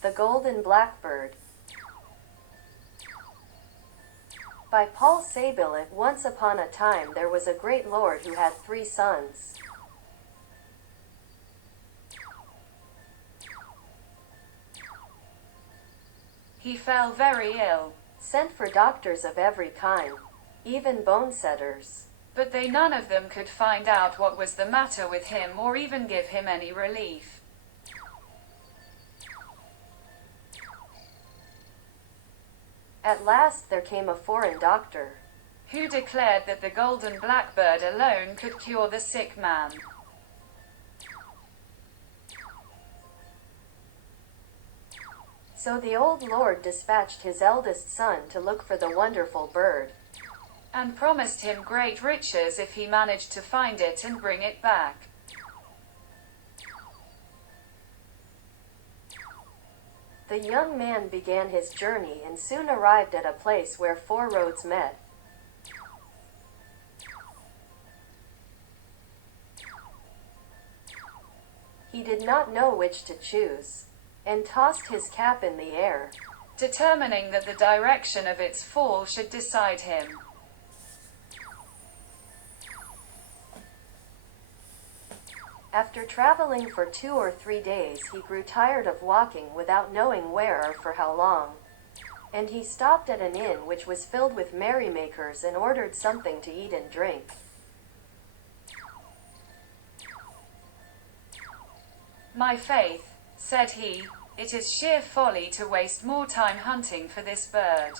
The Golden Blackbird by Paul Sabilit. Once upon a time there was a great lord who had 3 sons. He fell very ill, Sent for doctors of every kind, even bone setters. but they none of them could find out what was the matter with him or even give him any relief. At last there came a foreign doctor, Who declared that the Golden Blackbird alone could cure the sick man. so the old lord dispatched his eldest son to look for the wonderful bird. And promised him great riches if he managed to find it and bring it back. The young man began his journey and soon arrived at a place where 4 roads met. He did not know which to choose, and tossed his cap in the air, determining that the direction of its fall should decide him. After traveling for 2 or 3 days, he grew tired of walking without knowing where or for how long, and he stopped at an inn which was filled with merrymakers and ordered something to eat and drink. "My faith," said he, "it is sheer folly to waste more time hunting for this bird."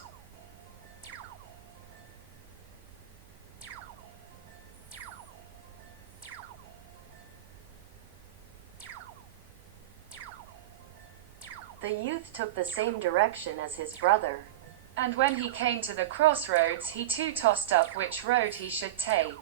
The youth took the same direction as his brother. And when he came to the crossroads, he too tossed up which road he should take.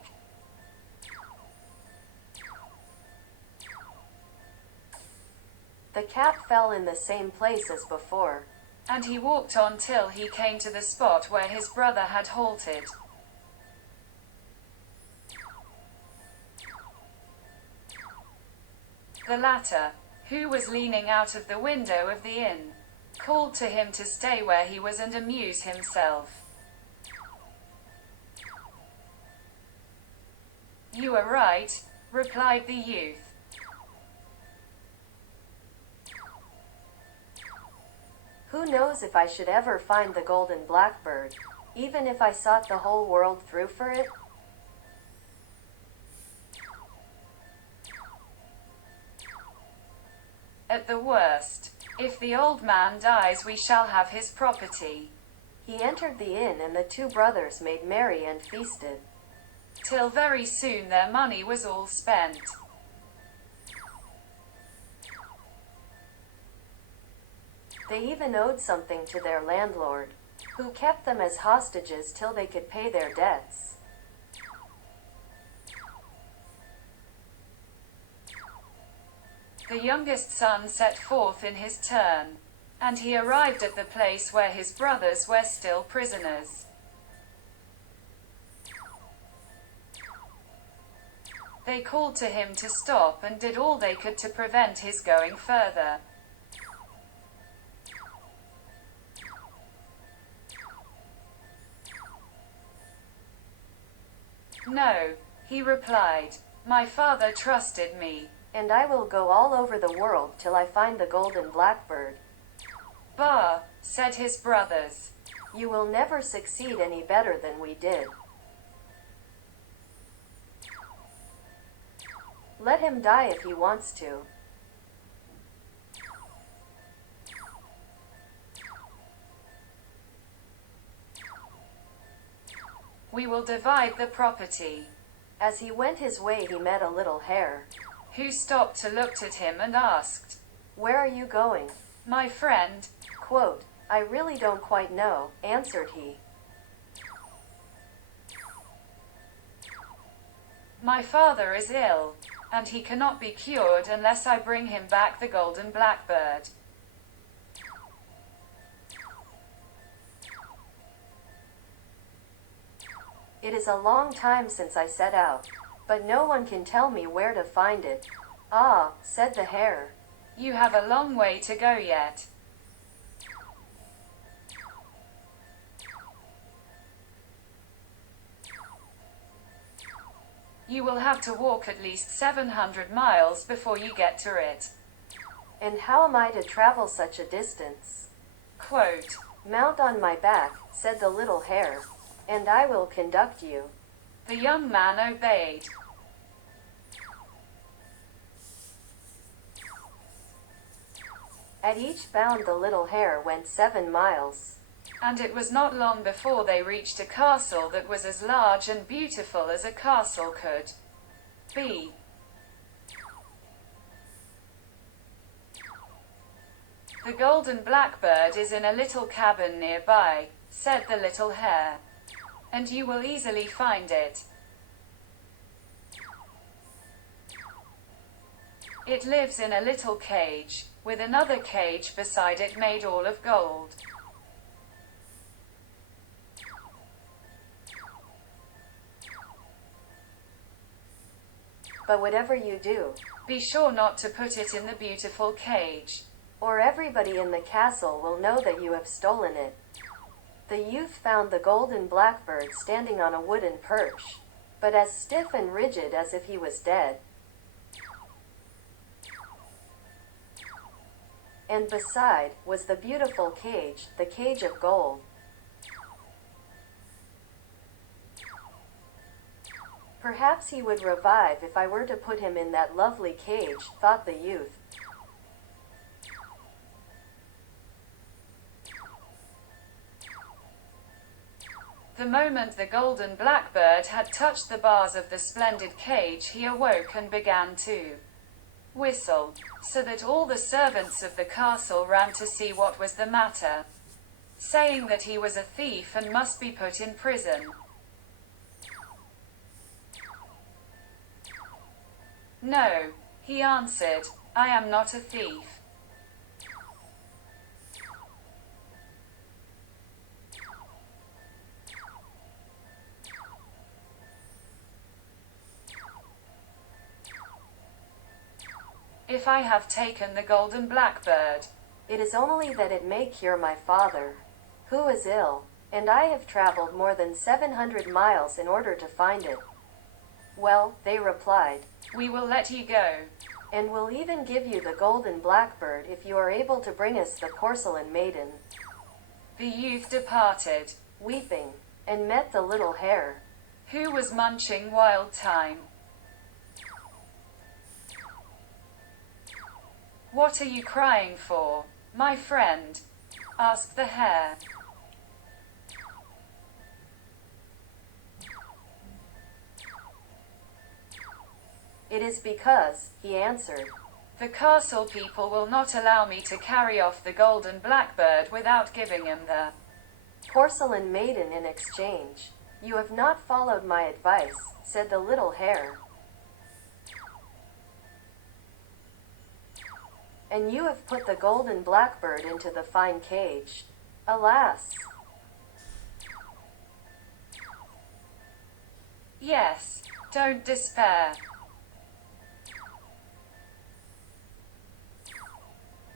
The cap fell in the same place as before, And he walked on till he came to the spot where his brother had halted. The latter, who was leaning out of the window of the inn, called to him to stay where he was and amuse himself. "You are right," replied the youth. Who knows if I should ever find the Golden Blackbird, even if I sought the whole world through for it? At the worst, if the old man dies, we shall have his property. He entered the inn and the 2 brothers made merry and feasted, Till very soon their money was all spent. They even owed something to their landlord, who kept them as hostages till they could pay their debts. The youngest son set forth in his turn, and he arrived at the place where his brothers were still prisoners. They called to him to stop and did all they could to prevent his going further. "No," he replied, "my father trusted me." And I will go all over the world till I find the Golden Blackbird. "Bah," said his brothers. You will never succeed any better than we did. Let him die if he wants to. "We will divide the property." As he went his way he met a little hare. Who stopped to look at him and asked, "Where are you going?" "My friend," Quote, "I really don't quite know," answered he. "My father is ill, and he cannot be cured unless I bring him back the Golden Blackbird." It is a long time since I set out, but no one can tell me where to find it. "Ah," said the hare, "You have a long way to go yet. You will have to walk at least 700 miles before you get to it. And how am I to travel such a distance? Quote, Mount on my back, said the little hare, and I will conduct you. The young man obeyed. At each bound the little hare went 7 miles. And it was not long before they reached a castle that was as large and beautiful as a castle could be. The Golden Blackbird is in a little cabin nearby, said the little hare, and you will easily find it. It lives in a little cage, with another cage beside it made all of gold. But whatever you do, be sure not to put it in the beautiful cage, or everybody in the castle will know that you have stolen it. The youth found the golden blackbird standing on a wooden perch, but as stiff and rigid as if he was dead. And beside was the beautiful cage, the cage of gold. Perhaps he would revive if I were to put him in that lovely cage, thought the youth. The moment the golden blackbird had touched the bars of the splendid cage, he awoke and began to whistle, so that all the servants of the castle ran to see what was the matter, saying that he was a thief and must be put in prison. No, he answered, I am not a thief. If I have taken the golden blackbird, it is only that it may cure my father, who is ill, and I have traveled more than 700 miles in order to find it. Well, they replied, we will let you go, and will even give you the golden blackbird if you are able to bring us the porcelain maiden. The youth departed, weeping, and met the little hare, who was munching wild thyme. What are you crying for, my friend? Asked the hare. It is because, he answered, the castle people will not allow me to carry off the golden blackbird without giving him the porcelain maiden in exchange. You have not followed my advice, said the little hare. And you have put the golden blackbird into the fine cage. Alas! Yes, don't despair.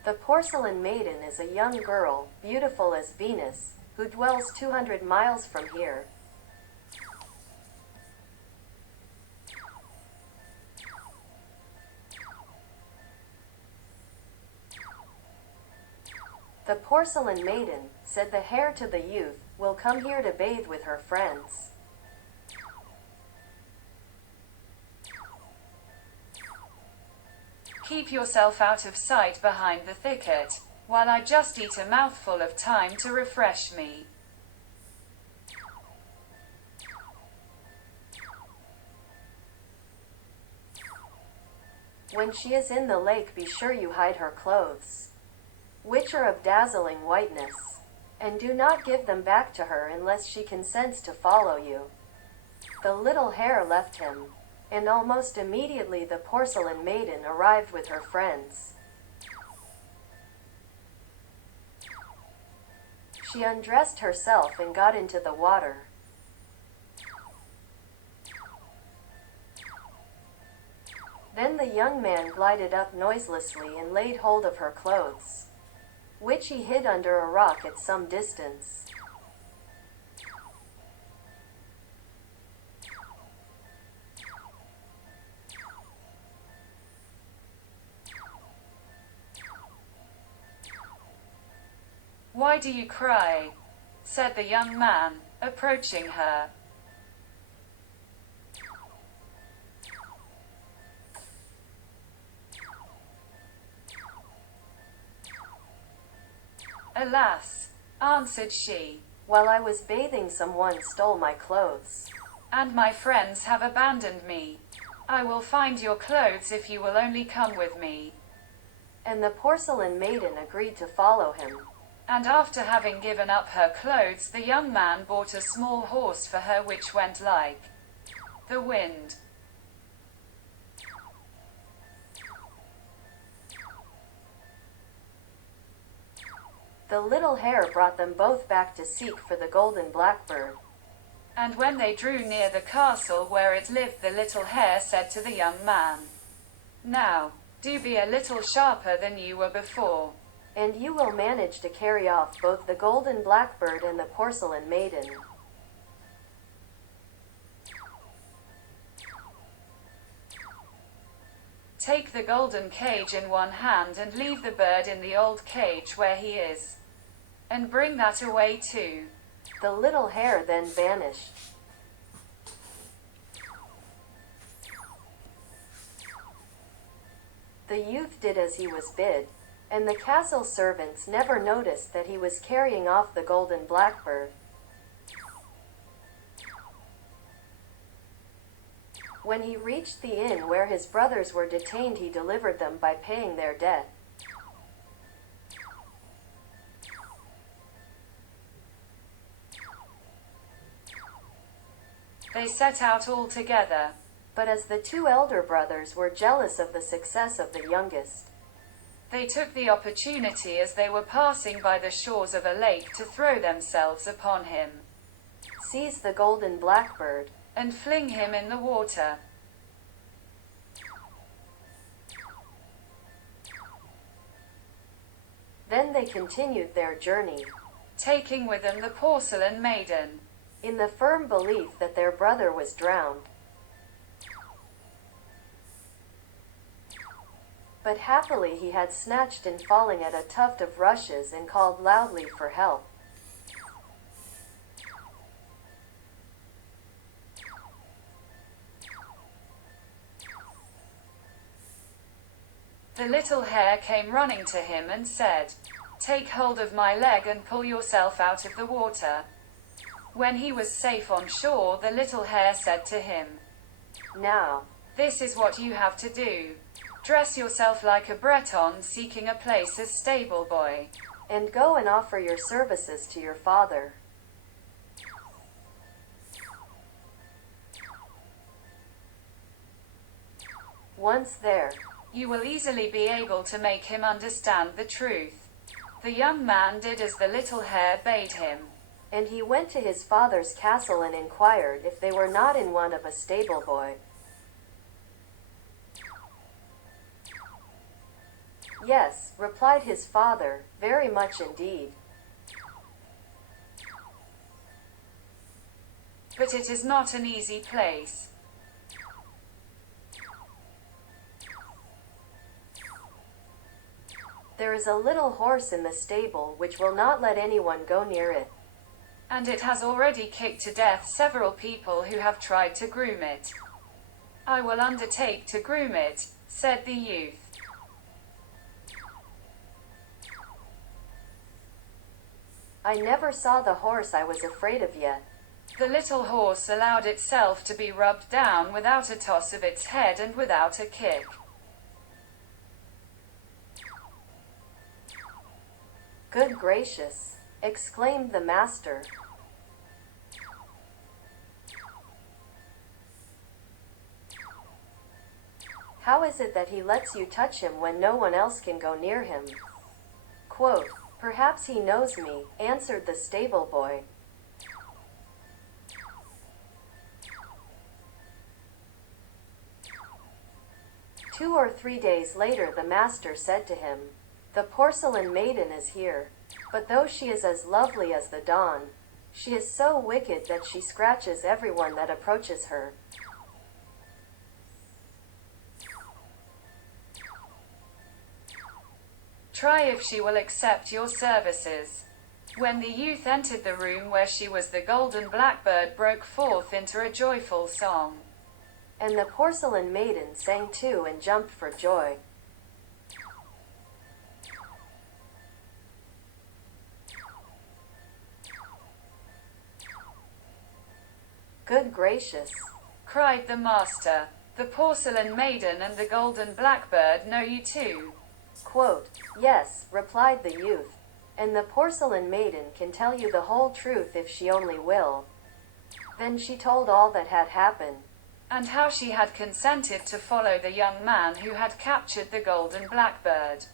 The porcelain maiden is a young girl, beautiful as Venus, who dwells 200 miles from here. The porcelain maiden, said the hare to the youth, will come here to bathe with her friends. Keep yourself out of sight behind the thicket, while I just eat a mouthful of thyme to refresh me. When she is in the lake, be sure you hide her clothes, which are of dazzling whiteness, and do not give them back to her unless she consents to follow you. The little hare left him, and almost immediately the porcelain maiden arrived with her friends. She undressed herself and got into the water. Then the young man glided up noiselessly and laid hold of her clothes, which he hid under a rock at some distance. "Why do you cry?" said the young man, approaching her. "Alas," answered she, "while I was bathing, someone stole my clothes. and my friends have abandoned me. I will find your clothes if you will only come with me." And the porcelain maiden agreed to follow him. And after having given up her clothes, the young man bought a small horse for her which went like the wind. The little hare brought them both back to seek for the golden blackbird. And when they drew near the castle where it lived, the little hare said to the young man, "Now, do be a little sharper than you were before, and you will manage to carry off both the golden blackbird and the porcelain maiden." Take the golden cage in one hand and leave the bird in the old cage where he is, and bring that away too." The little hare then vanished. The youth did as he was bid, and the castle servants never noticed that he was carrying off the golden blackbird. When he reached the inn where his brothers were detained, he delivered them by paying their debt. They set out all together. But as the two elder brothers were jealous of the success of the youngest, They took the opportunity as they were passing by the shores of a lake to throw themselves upon him, seize the golden blackbird, and fling him in the water. Then they continued their journey, taking with them the porcelain maiden, in the firm belief that their brother was drowned. But happily he had snatched and falling at a tuft of rushes and called loudly for help. The little hare came running to him and said, "Take hold of my leg and pull yourself out of the water." When he was safe on shore, the little hare said to him, "Now, "This is what you have to do. Dress yourself like a Breton seeking a place as stable boy, and go and offer your services to your father." Once there, you will easily be able to make him understand the truth." The young man did as the little hare bade him. and he went to his father's castle and inquired if they were not in want of a stable boy. "Yes," replied his father, "very much indeed." But it is not an easy place. There is a little horse in the stable which will not let anyone go near it. And it has already kicked to death several people who have tried to groom it. "I will undertake to groom it," said the youth. I never saw the horse I was afraid of yet. The little horse allowed itself to be rubbed down without a toss of its head and without a kick. "Good gracious!" exclaimed the master. "How is it that he lets you touch him when no one else can go near him?" Quote, "Perhaps he knows me," answered the stable boy. Two or 3 days later the master said to him, "The porcelain maiden is here, but though she is as lovely as the dawn, she is so wicked that she scratches everyone that approaches her." "Try if she will accept your services." When the youth entered the room where she was, the golden blackbird broke forth into a joyful song. And the porcelain maiden sang too and jumped for joy. Good gracious, cried the master. The porcelain maiden and the golden blackbird know you too. Quote, yes, replied the youth, and the porcelain maiden can tell you the whole truth if she only will. Then she told all that had happened, and how she had consented to follow the young man who had captured the golden blackbird.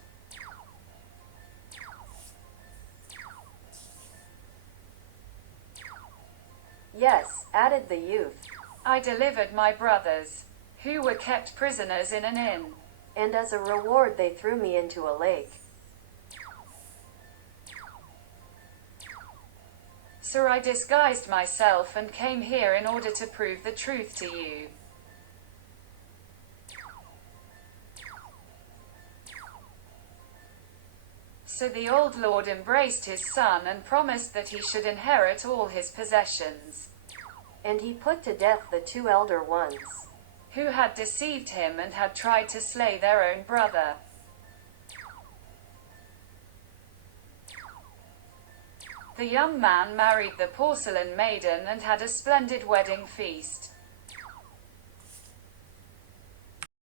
Yes, added the youth, I delivered my brothers, who were kept prisoners in an inn, and as a reward they threw me into a lake. So I disguised myself and came here in order to prove the truth to you. So the old lord embraced his son and promised that he should inherit all his possessions. And he put to death the two elder ones, who had deceived him and had tried to slay their own brother. The young man married the porcelain maiden and had a splendid wedding feast.